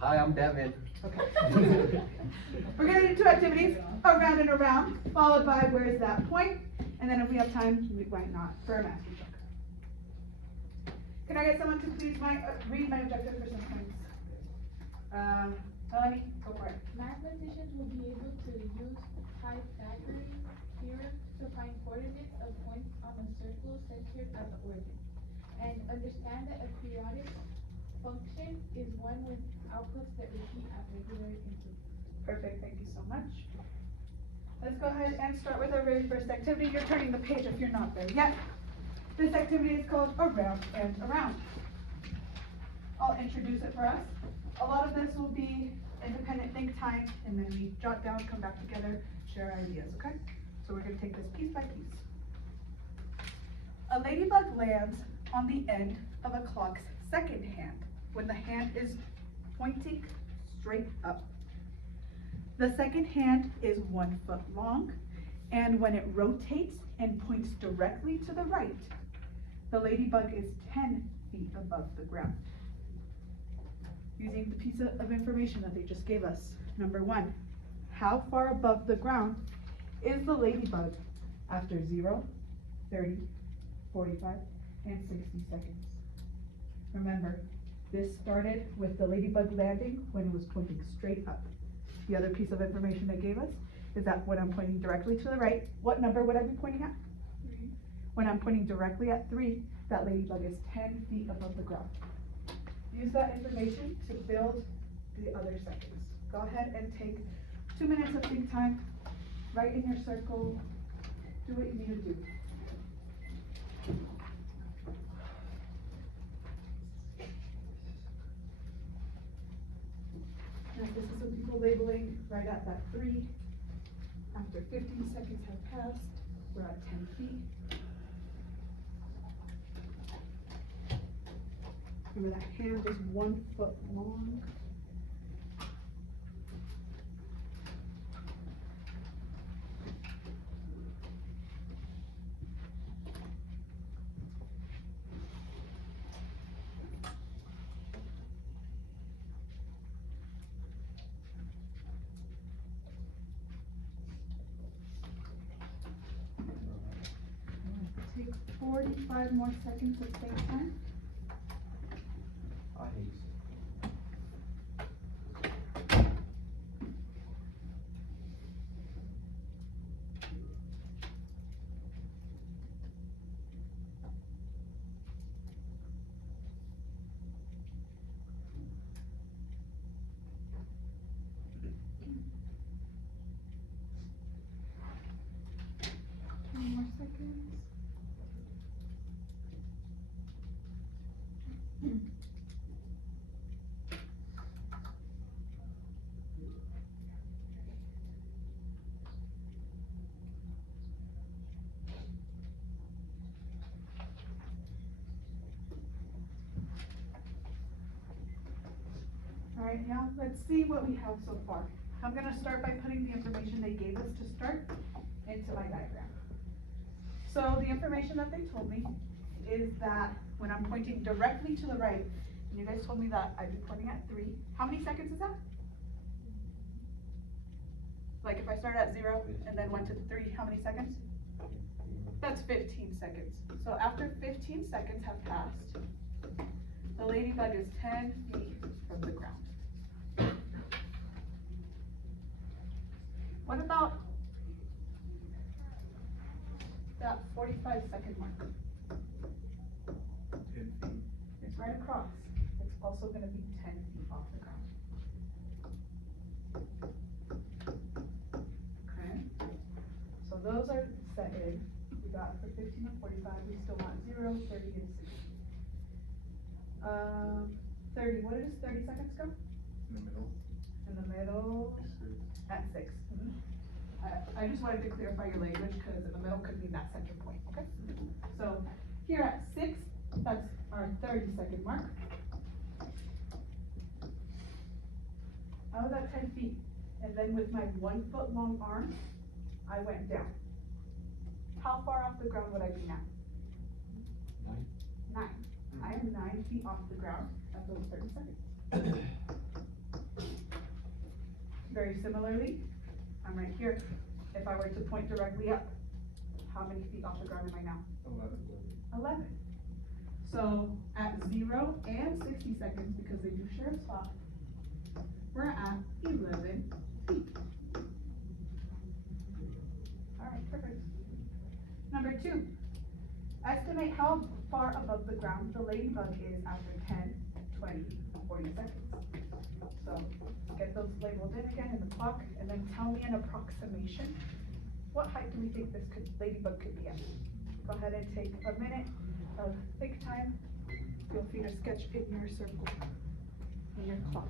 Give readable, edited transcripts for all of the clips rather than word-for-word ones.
Hi, I'm Devin. Okay. We're gonna do two activities, around and around, followed by where's that point, and then if we have time, why not, for a master check. Can I get someone to please read my objective for some points? Melanie, go for it. Mathematicians will be able to use Pythagorean theorem to find coordinates of points on a circle centered at the origin, and understand that a periodic function is one with outputs that repeat at regular intervals. Perfect, thank you so much. Let's go ahead and start with our very first activity. You're turning the page if you're not there yet. This activity is called Around and Around. I'll introduce it for us. A lot of this will be independent think time, and then we jot down, come back together, share ideas, okay? So we're gonna take this piece by piece. A ladybug lands on the end of a clock's second hand when the hand is pointing straight up. The second hand is 1 foot long, and when it rotates and points directly to the right, the ladybug is 10 feet above the ground. Using the piece of information that they just gave us. Number 1, how far above the ground is the ladybug after 0, 30, 45, and 60 seconds? Remember, this started with the ladybug landing when it was pointing straight up. The other piece of information they gave us is that when I'm pointing directly to the right, what number would I be pointing at? 3. When I'm pointing directly at 3, that ladybug is 10 feet above the ground. Use that information to build the other seconds. Go ahead and take 2 minutes of think time, write in your circle, do what you need to do. Now, this is some people labeling right at that 3. After 15 seconds have passed, we're at 10 feet. Remember that hand is 1 foot long. Take 45 more seconds of think time. I hate you. More seconds. All right, now let's see what we have so far. I'm gonna start by putting the information they gave us to start into my diagram. So the information that they told me is that when I'm pointing directly to the right, and you guys told me that I'd be pointing at 3, how many seconds is that? Like if I started at 0 and then went to 3, how many seconds? That's 15 seconds. So after 15 seconds have passed, the ladybug is 10 feet from the ground. What about that 45-second mark? 10 feet. It's right across. It's also gonna be 10 feet off the ground. Okay, so those are set in. We got for 15 and 45, we still want 0, 30, and 60. 30, what does 30 seconds go? In the middle. In the middle, at 6. I just wanted to clarify your language, because in the middle could be that center point, okay? So, here at 6, that's our 30-second mark. I was at 10 feet, and then with my 1 foot long arm, I went down. How far off the ground would I be now? 9. I am 9 feet off the ground at those 30 seconds. Very similarly, I'm right here. If I were to point directly up, how many feet off the ground am I now? 11. So at 0 and 60 seconds, because they do share a spot, we're at 11 feet. All right, perfect. Number 2, estimate how far above the ground the ladybug is after 10, 20, 40 seconds. So get those labeled in again in the clock, and then tell me an approximation. What height do we think this ladybug could be at? Go ahead and take a minute of think time. Feel free to sketch in your circle, in your clock.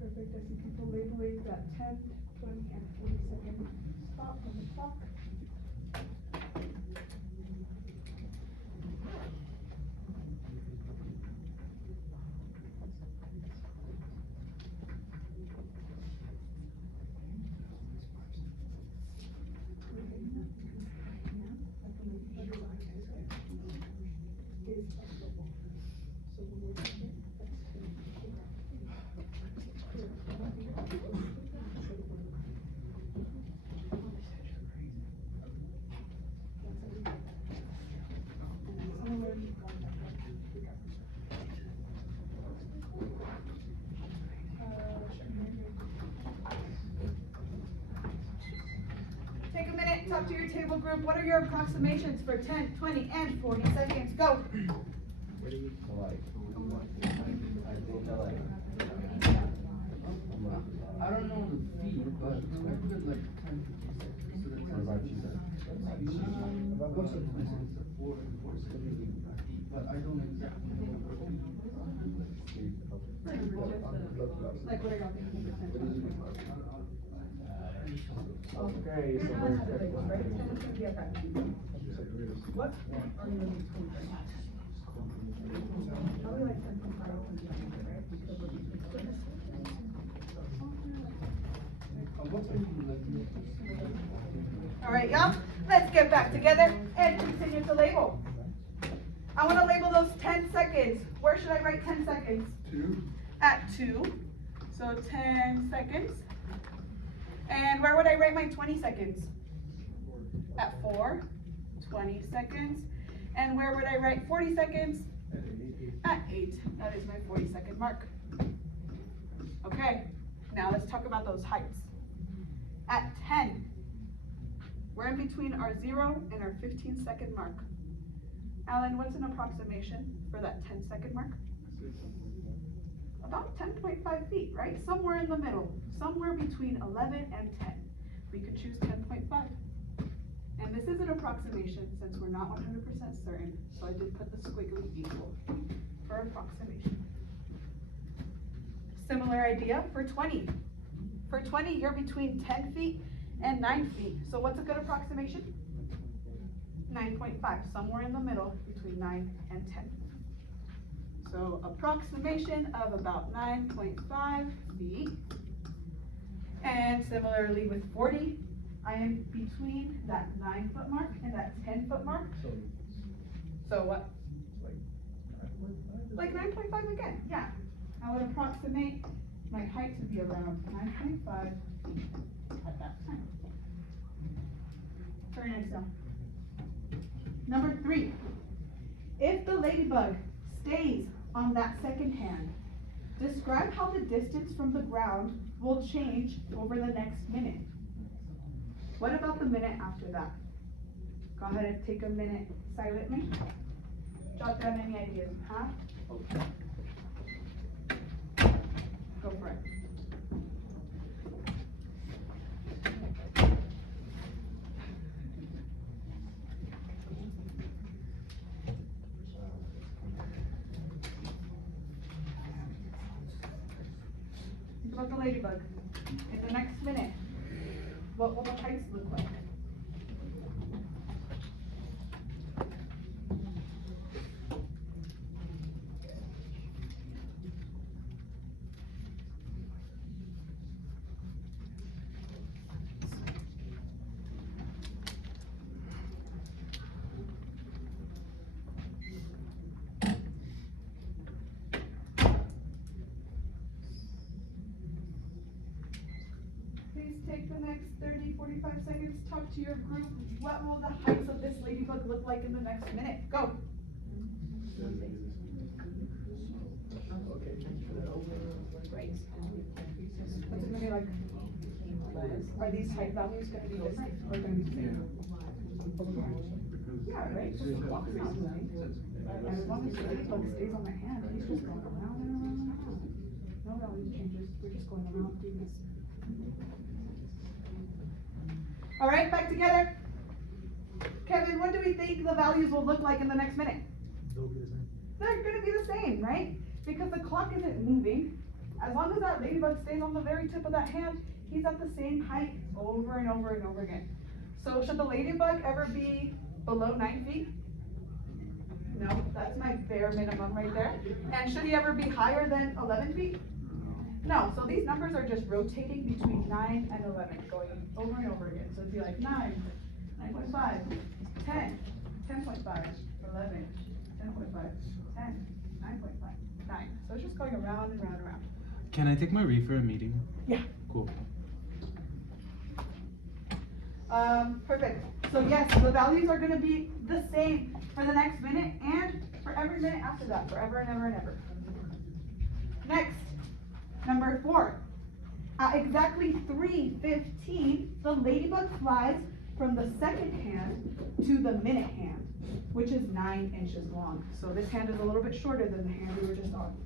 Perfect, I see people labeling that 10, 20, and 40 second spot on the clock. Take a minute, talk to your table group. What are your approximations for 10, 20, and 40 seconds? Go. I don't know the feet, but I could like 10. What about you? But I don't exactly know. Like, what are y'all thinking for 10, 20? Okay, so You're not the labels, right? Someone's gonna be at that. What? Are you looking for? Probably like 10.5, right? Because we're between. All right, y'all, let's get back together and continue to label. I want to label those 10 seconds. Where should I write 10 seconds? 2. At 2. So 10 seconds. And where would I write my 20 seconds? At 4. 20 seconds. And where would I write 40 seconds? At 8. That is my 40-second mark. Okay, now let's talk about those heights. At 10, we're in between our 0 and our 15-second mark. Alan, what's an approximation for that 10-second mark? About 10.5 feet, right? Somewhere in the middle, somewhere between 11 and 10. We could choose 10.5. And this is an approximation since we're not 100% certain, so I did put the squiggly equal for approximation. Similar idea for 20. For 20, you're between 10 feet and 9 feet. So what's a good approximation? 9.5, somewhere in the middle between 9 and 10. So approximation of about 9.5 feet. And similarly with 40, I am between that 9-foot mark and that 10-foot mark. So what? Like 9.5 again, yeah. I would approximate my height to be around 9.5 feet at that time. Very nice, Del. Number 3, if the ladybug stays on that second hand, describe how the distance from the ground will change over the next minute. What about the minute after that? Go ahead and take a minute silently. Jot down any ideas you have. Go for it. Think about the ladybug. In the next minute, what will the heights look like? 45 seconds, talk to your group. What will the heights of this ladybug look like in the next minute? Go. What's it gonna be like? Are these height values gonna be different or gonna be the same? Yeah, right, because the clock is not moving. And as long as the ladybug stays on my hand, he's just going around and around and around. No value changes, we're just going around doing this. All right, back together. Kevin, what do we think the values will look like in the next minute? They're gonna be the same, right? Because the clock isn't moving. As long as that ladybug stays on the very tip of that hand, he's at the same height over and over and over again. So should the ladybug ever be below 9 feet? No, that's my bare minimum right there. And should he ever be higher than 11 feet? No, so these numbers are just rotating between 9 and 11, going over and over again. So it'd be like 9, 9.5, 10, 10.5, 11, 10.5, 10, 9.5, 9. So it's just going around and around and around. Can I take my read for a meeting? Yeah. Cool. Perfect. So yes, the values are gonna be the same for the next minute and for every minute after that, forever and ever and ever. Next, number 4. At exactly 3:15, the ladybug flies from the second hand to the minute hand, which is 9 inches long. So this hand is a little bit shorter than the hand we were just on.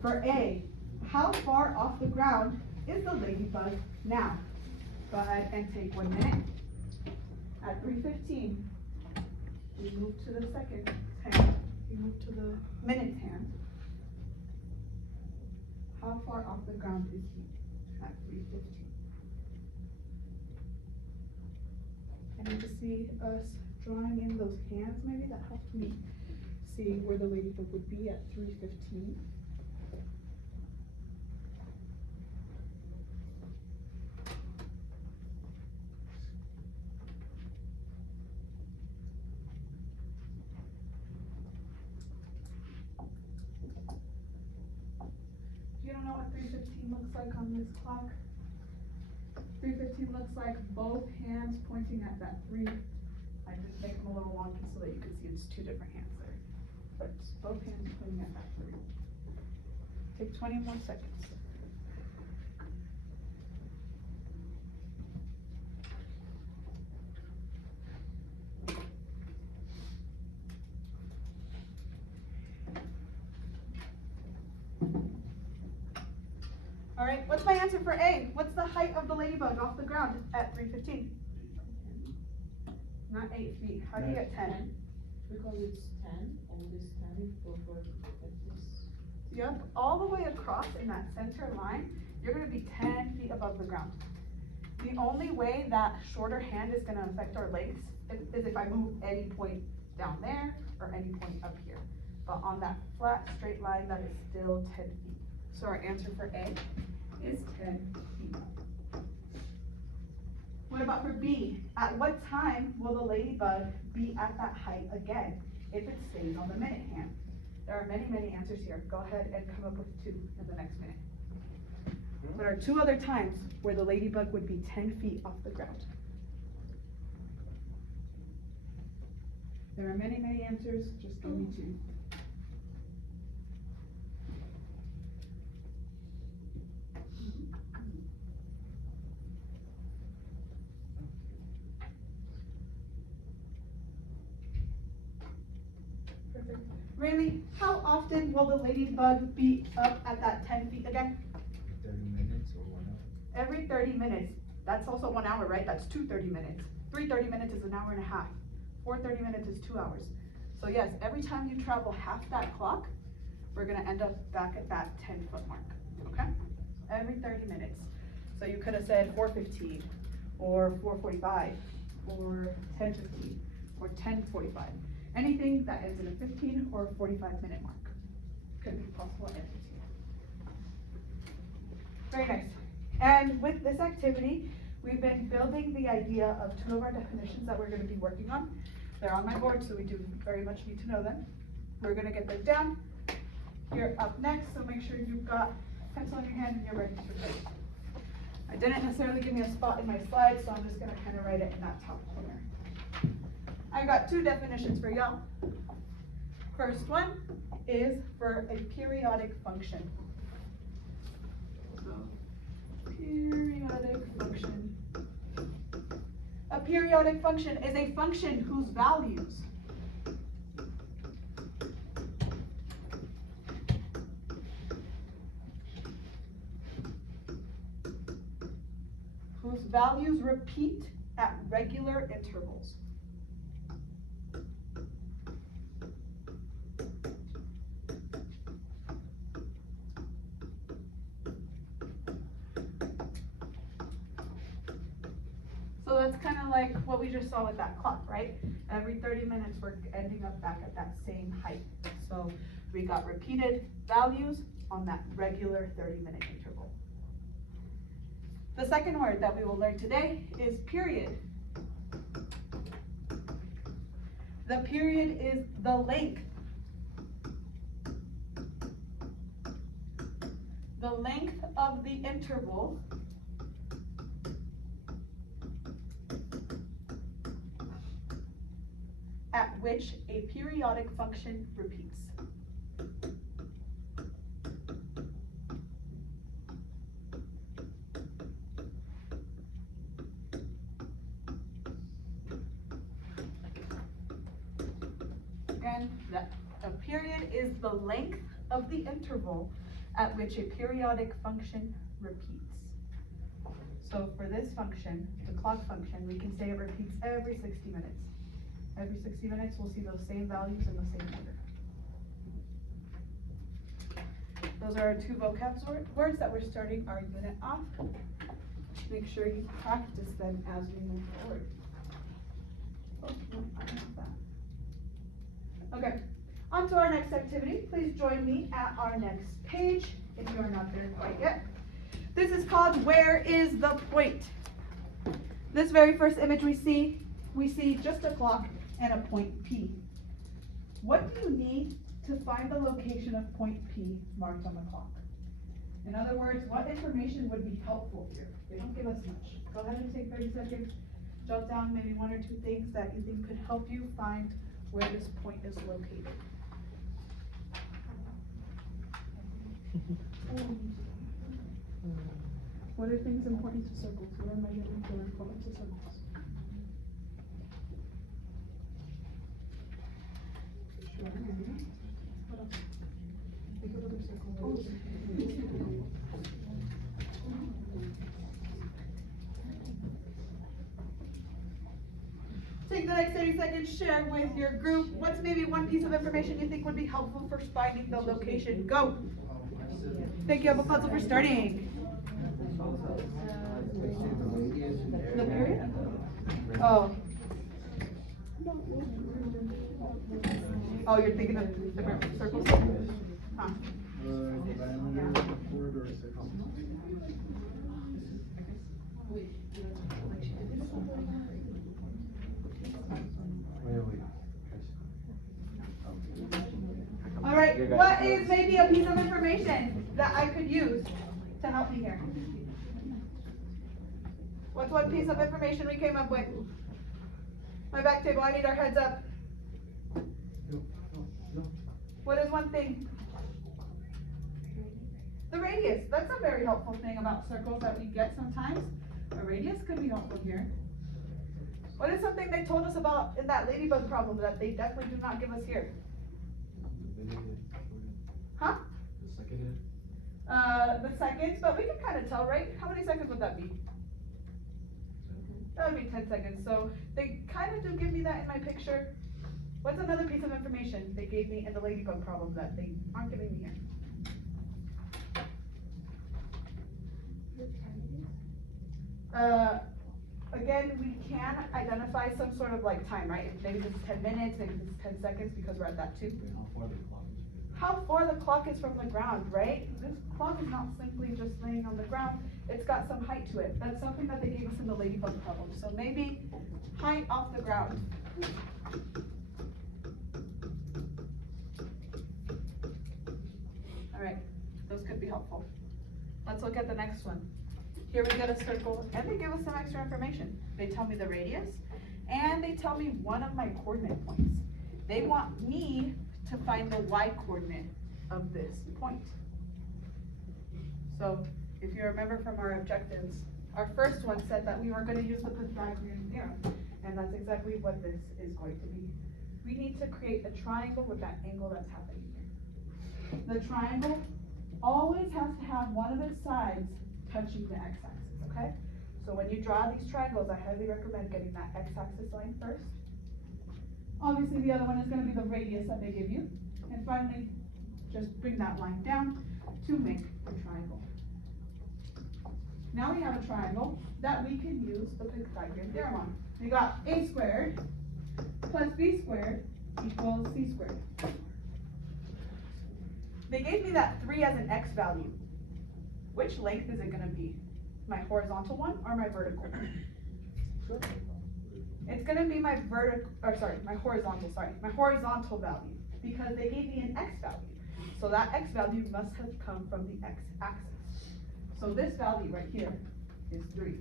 For A, how far off the ground is the ladybug now? Go ahead and take 1 minute. At 3:15, we move to the second hand, we move to the minute hand. How far off the ground is he at 3:15? I need to see us drawing in those hands maybe, that helped me see where the ladybug would be at 3:15. You don't know what 3:15 looks like on this clock? 3:15 looks like both hands pointing at that 3. I just make them a little wonky so that you can see it's 2 different hands there. But it's both hands pointing at that 3. Take 20 more seconds. All right, what's my answer for A? What's the height of the ladybug off the ground at 3:15? Not 8 feet. How do you get 10? Because it's 10, and this 10 for this. Yep, all the way across in that center line, you're gonna be 10 feet above the ground. The only way that shorter hand is gonna affect our lengths is if I move any point down there or any point up here. But on that flat, straight line, that is still 10 feet. So our answer for A is 10 feet. What about for B? At what time will the ladybug be at that height again if it stays on the minute hand? There are many, many answers here. Go ahead and come up with 2 in the next minute. There are 2 other times where the ladybug would be 10 feet off the ground. There are many, many answers, just give me 2. Perfect. Really, how often will the ladybug be up at that 10 feet again? 30 minutes or 1 hour? Every 30 minutes. That's also 1 hour, right? That's 2 30 minutes. 3 30 minutes is an hour and a half. 4 30 minutes is 2 hours. So yes, every time you travel half that clock, we're gonna end up back at that 10-foot mark, okay? Every 30 minutes. So you could have said 4:15, or 4:45, or 10:15, or 10:45. Anything that ends in a 15 or 45-minute mark could be possible answers here. Very nice. And with this activity, we've been building the idea of 2 of our definitions that we're gonna be working on. They're on my board, so we do very much need to know them. We're gonna get those down. You're up next, so make sure you've got pencil in your hand and you're ready to write. I didn't necessarily give me a spot in my slides, so I'm just gonna kind of write it in that top corner. I got two definitions for y'all. First one is for a periodic function. So, periodic function. A periodic function is a function whose values repeat at regular intervals. So that's kind of like what we just saw with that clock, right? Every 30 minutes, we're ending up back at that same height. So we got repeated values on that regular 30-minute interval. The second word that we will learn today is period. The period is the length. The length of the interval at which a periodic function repeats. Again, a period is the length of the interval at which a periodic function repeats. So for this function, the clock function, we can say it repeats every 60 minutes. Every 60 minutes, we'll see those same values in the same order. Those are our two vocab words that we're starting our unit off. Make sure you practice them as we move forward. Oh, no, I don't have that. Okay, on to our next activity. Please join me at our next page if you are not there quite yet. This is called Where is the Point? This very first image we see just a clock and a point P. What do you need to find the location of point P marked on the clock? In other words, what information would be helpful here? They don't give us much. Go ahead and take 30 seconds, jot down maybe one or two things that you think could help you find where this point is located. What are things important to circles? What are measurements that are important to circles? Sure. What else? Think of other circles. Take the next 30 seconds, share with your group. What's maybe one piece of information you think would be helpful for finding the location? Go. Thank you, Abukazu, for starting. The period? Oh. Oh, you're thinking of different circles? Huh. All right, what is maybe a piece of information that I could use to help me here? What's one piece of information we came up with? My back table, I need our heads up. What is one thing? The radius. That's a very helpful thing about circles that we get sometimes. A radius could be helpful here. What is something they told us about in that ladybug problem that they definitely do not give us here? Huh? The seconds, but we can kind of tell, right? How many seconds would that be? That would be 10 seconds. So they kind of do give me that in my picture. What's another piece of information they gave me in the ladybug problem that they aren't giving me here? Again, we can identify some sort of like time, right? Maybe this is 10 minutes, maybe this is 10 seconds because we're at that too. How far the clock is from the ground, right? This clock is not simply just laying on the ground. It's got some height to it. That's something that they gave us in the ladybug problem. So maybe height off the ground. All right, those could be helpful. Let's look at the next one. Here we get a circle, and they give us some extra information. They tell me the radius, and they tell me one of my coordinate points. They want me to find the y coordinate of this point. So, if you remember from our objectives, our first one said that we were gonna use the Pythagorean theorem, and that's exactly what this is going to be. We need to create a triangle with that angle that's happening here. The triangle always has to have one of its sides touching the x-axis, okay? So when you draw these triangles, I highly recommend getting that x-axis line first. Obviously, the other one is gonna be the radius that they give you. And finally, just bring that line down to make the triangle. Now we have a triangle that we can use the Pythagorean theorem on. We got a squared plus b squared equals c squared. They gave me that 3 as an x value. Which length is it gonna be? My horizontal one or my vertical? It's gonna be my horizontal value, because they gave me an x value. So that x value must have come from the x-axis. So this value right here is 3.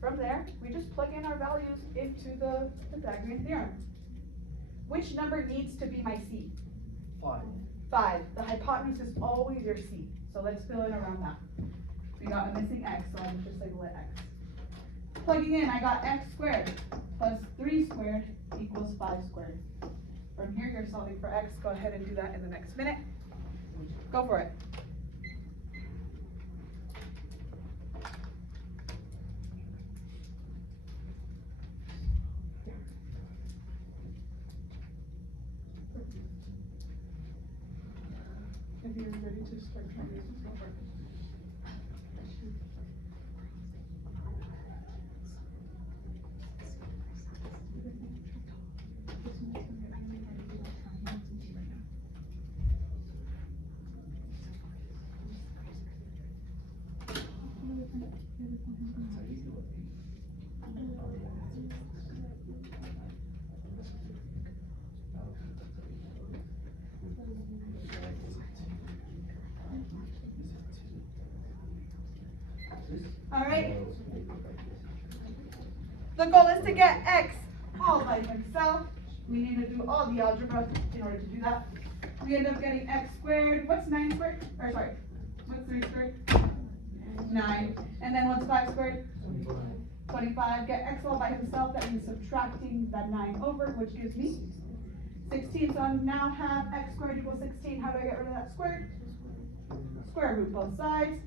From there, we just plug in our values into the Pythagorean theorem. Which number needs to be my c? 5. 5. The hypotenuse is always your c. So let's fill in around that. We got a missing x, so I'm just label it x. Plugging in, I got x squared plus 3 squared equals 5 squared. From here, you're solving for x. Go ahead and do that in the next minute. Go for it. If you're ready to start trying this, go for it. All right. The goal is to get x all by itself. We need to do all the algebra in order to do that. We end up getting x squared. What's 9 squared? Or sorry, what's 3 squared? 9. And then what's 5 squared? 25. Get x all by himself. That means subtracting that 9 over, which gives me 16. So I now have x squared equals 16. How do I get rid of that squared? Square root both sides.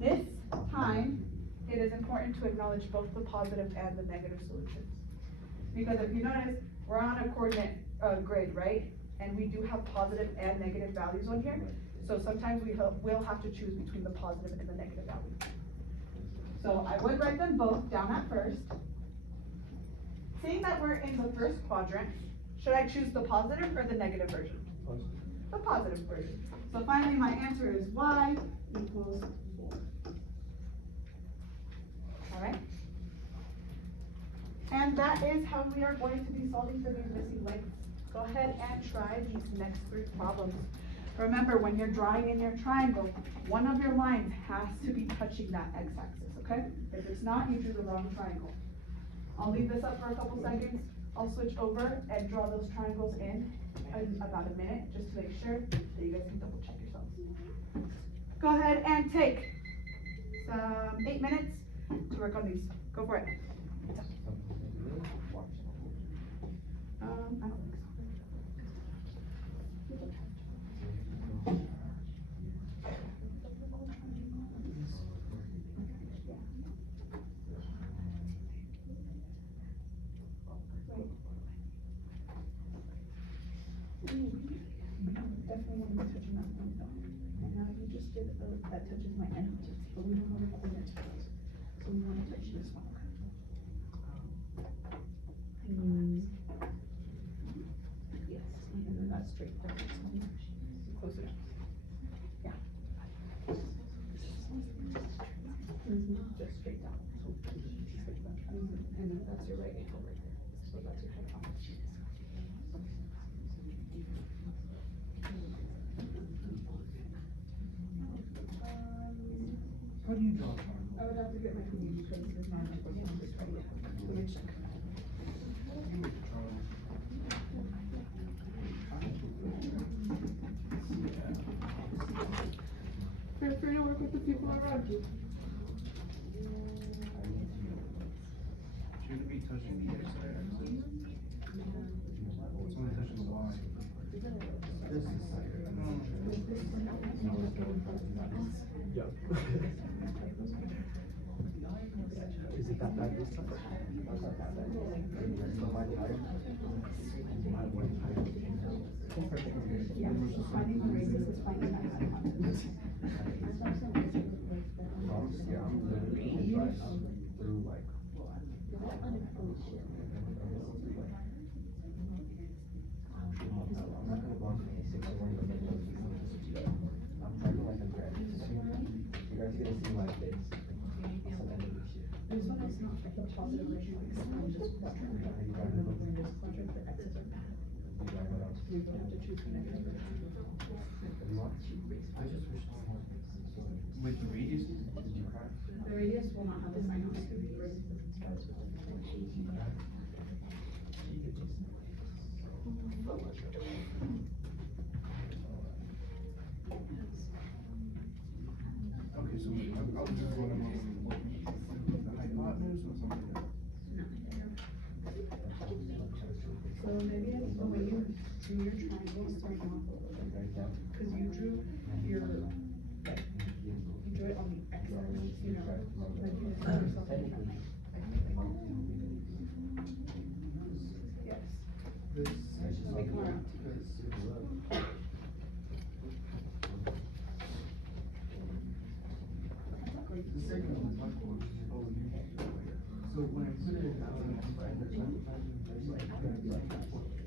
This time, it is important to acknowledge both the positive and the negative solutions. Because if you notice, we're on a coordinate grid, right? And we do have positive and negative values on here. So sometimes we'll have to choose between the positive and the negative value. So I would write them both down at first. Seeing that we're in the first quadrant, should I choose the positive or the negative version? The positive version. So finally, my answer is y equals 4. All right? And that is how we are going to be solving for these missing lengths. Go ahead and try these next 3 problems. Remember, when you're drawing in your triangle, one of your lines has to be touching that x-axis, okay? If it's not, you drew the wrong triangle. I'll leave this up for a couple seconds. I'll switch over and draw those triangles in about a minute, just to make sure that you guys can double check yourselves. Go ahead and take some 8 minutes to work on these. Go for it. I don't think so. Definitely want to be touching that one though. And now you just did that touches my end, but we don't want to coordinate together. So we want to touch this one, okay? Yes, and then that's straight down. Close it up. Yeah. Just straight down. So straight down. And then that's your right ankle right there. So that's your head on. How do you draw? I would have to get my computer because it's not like what's on this right yet. Let me check. Feel free to work with the people around you. Shouldn't be touching the extra axis. It's only touching the line. This is Is it that bad this time? Yeah, so finding the radius is finding that hypotenuse. Yeah, I'm literally through like. I'm not gonna go on 26, I'm only gonna go I'm trying like a graduate student. You guys are gonna see my face. Some end of this year. This one is not like a positive ratio, it's just quadrant. This quadrant for x is a bad. You guys know what else? You don't have to choose the negative ratio. If you want. I just wish this one. With the radius? Did you cry? The radius will not have the sign on it. Okay, so I'll just run them over the hypotenuse or something else. So maybe it's the way you do your triangles start off a little bit like that, cause you drew your, like, you drew it on the x axis, you know, like you did yourself in the yes. This. Make them around. The second one is my fault. So when I put it out,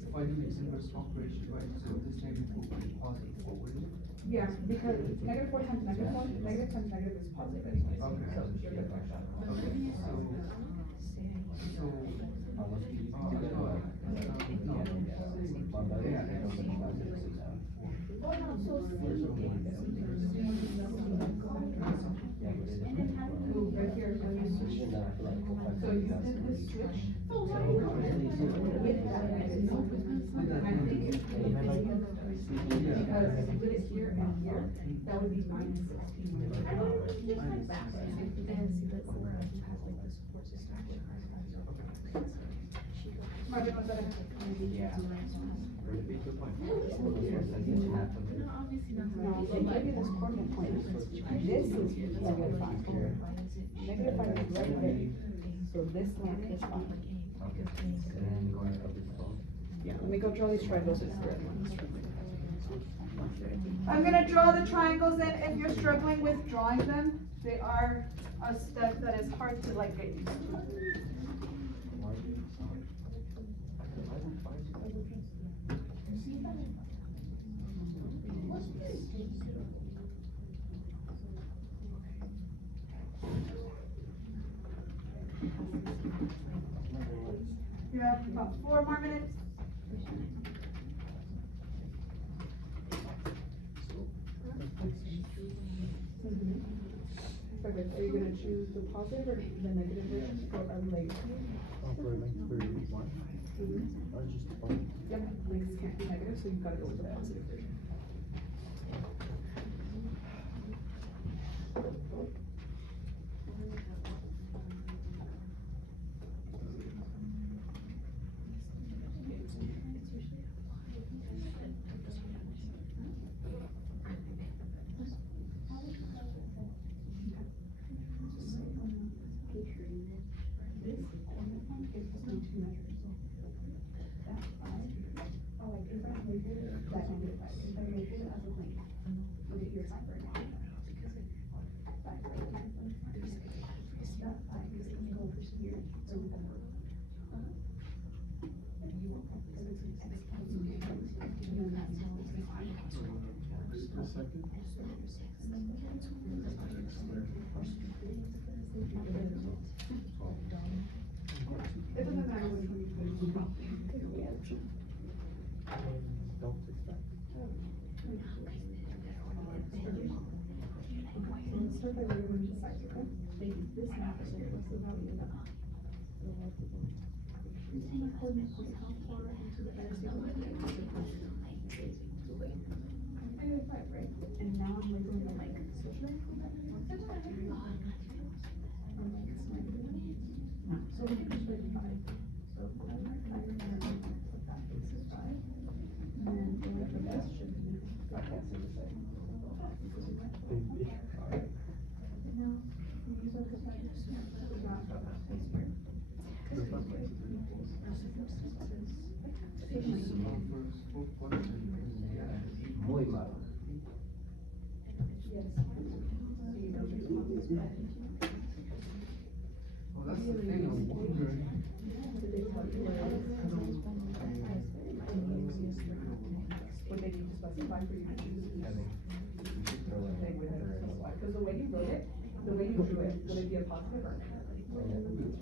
if I do this inverse operation, right, so this negative will be positive forward. Yeah, because negative 4 times negative 1, negative times negative is positive anyway. Okay. So you're good like that. Okay, so. Ooh, right here, when you switch. So you did this switch. With that, I think it's because if you put it here and here, that would be minus 16. Marvin, was that a? Yeah. Pretty big good point. No, they give you this coordinate point. This is negative 5. Negative 5 is right there. So this line is 5. Okay. And then going up this phone. Yeah, let me go draw these triangles. I'm gonna draw the triangles in. If you're struggling with drawing them, they are a step that is hard to like get used to. You have about 4 more minutes. Perfect. Are you gonna choose the positive or the negative version for a length? For like 31. Or just the phone. Yep, lengths can't be negative, so you've gotta go with the positive version. It doesn't matter which one you put in. Don't expect. Let's start by sides, okay? They use this map, so what's the value of that? The coordinate was how far into the x you want to get to the length. Right? And now I'm labeling the length. So should I go back? So we can just write 5. So 5, put that this is 5. And then the length of this should be. I can't see the same. Because we went. Alright. Now, we use our perspective. We're not about that space here. Muy malo. Yes. Well, that's the thing, I'm wondering. Would they need to specify for you to choose? I think you should throw in They would have to there. specify, because the way you wrote it, the way you drew it, would it be a positive or negative?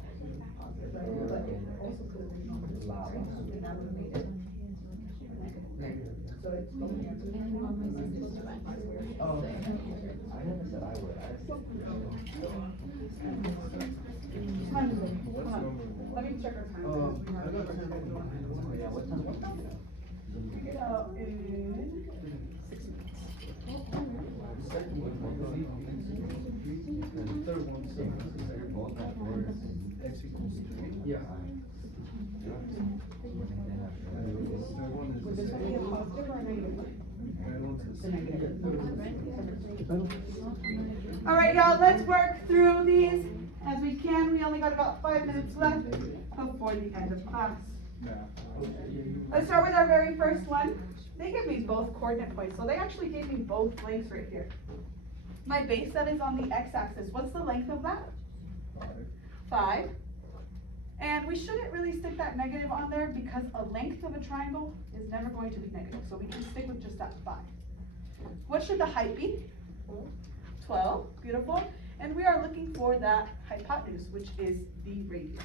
Positive, right? But it also could have been on this Loud. side, and that would have made it negative. So it's both answers. Oh, I never said I would, I said. Come on, let me check our time. because we I have got a time. schedule. Yeah, what time was it? Figure it out in 6 minutes. The second one, I believe, and the third one, Both have words. X equals 3. Yeah. Would this one be a positive or a negative one? The negative. All right, y'all, let's work through these as we can. We only got about 5 minutes left before the end of class. Let's start with our very first one. They give me both coordinate points, so they actually gave me both lengths right here. My base that is on the x-axis, what's the length of that? 5. And we shouldn't really stick that negative on there because a length of a triangle is never going to be negative, so we can stick with just that 5. What should the height be? 12, beautiful. And we are looking for that hypotenuse, which is the radius.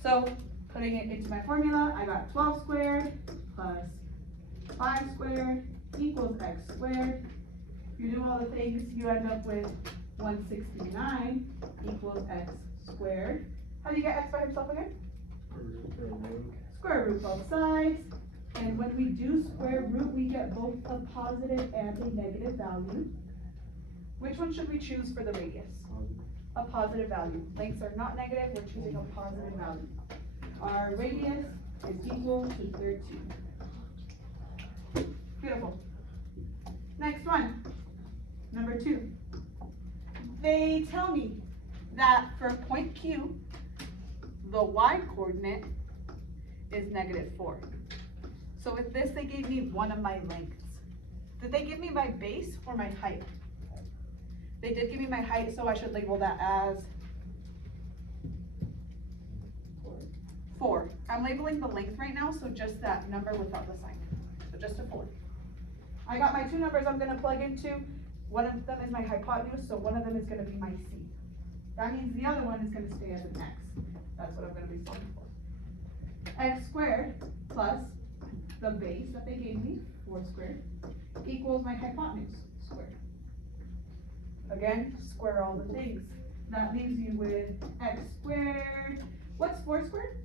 So, putting it into my formula, I got 12 squared plus 5 squared equals x squared. You do all the things, you end up with 169 equals x squared. How do you get x by himself again? Square root both sides. And when we do square root, we get both a positive and a negative value. Which one should we choose for the radius? A positive value. Lengths are not negative, we're choosing a positive value. Our radius is equal to 13. Beautiful. Next one, number 2. They tell me that for point Q, the y coordinate is -4. So with this, they gave me one of my lengths. Did they give me my base or my height? They did give me my height, so I should label that as 4. I'm labeling the length right now, so just that number without the sign. So just a 4. I got my 2 numbers I'm gonna plug into. One of them is my hypotenuse, so one of them is gonna be my C. That means the other one is gonna stay as an X. That's what I'm gonna be solving for. X squared plus the base that they gave me, 4 squared, equals my hypotenuse squared. Again, square all the things. That leaves you with x squared. What's 4 squared?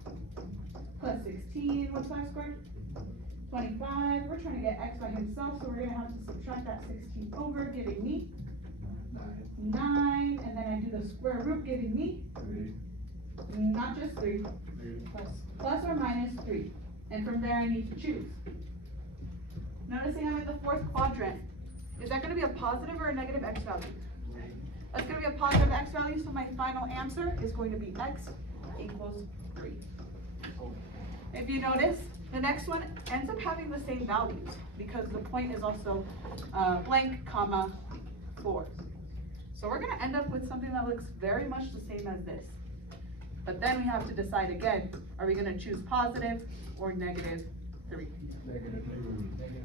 Plus 16. What's 5 squared? 25. We're trying to get x by himself, so we're gonna have to subtract that 16 over, giving me 9. And then I do the square root, giving me not just 3, plus or minus 3. And from there, I need to choose. Noticing I'm in the 4th quadrant. Is that gonna be a positive or a negative x value? That's gonna be a positive x value, so my final answer is going to be x equals 3. If you notice, the next one ends up having the same values because the point is also blank, comma, 4. So we're gonna end up with something that looks very much the same as this. But then we have to decide again, are we gonna choose positive or -3?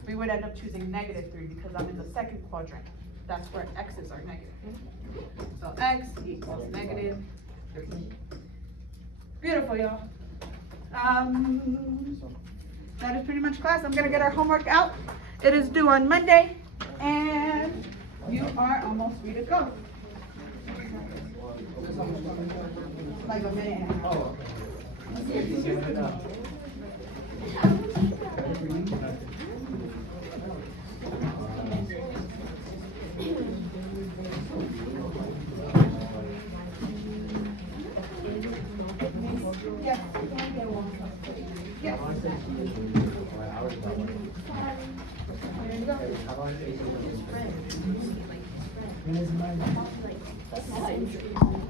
We would end up choosing -3 because I'm in the 2nd quadrant. That's where x's are negative. So x equals -3. Beautiful, y'all. That is pretty much class. I'm gonna get our homework out. It is due on Monday, and you are almost free to go. Like a minute and a half. Oh, okay. Yes. Yes. There you go. How long is it?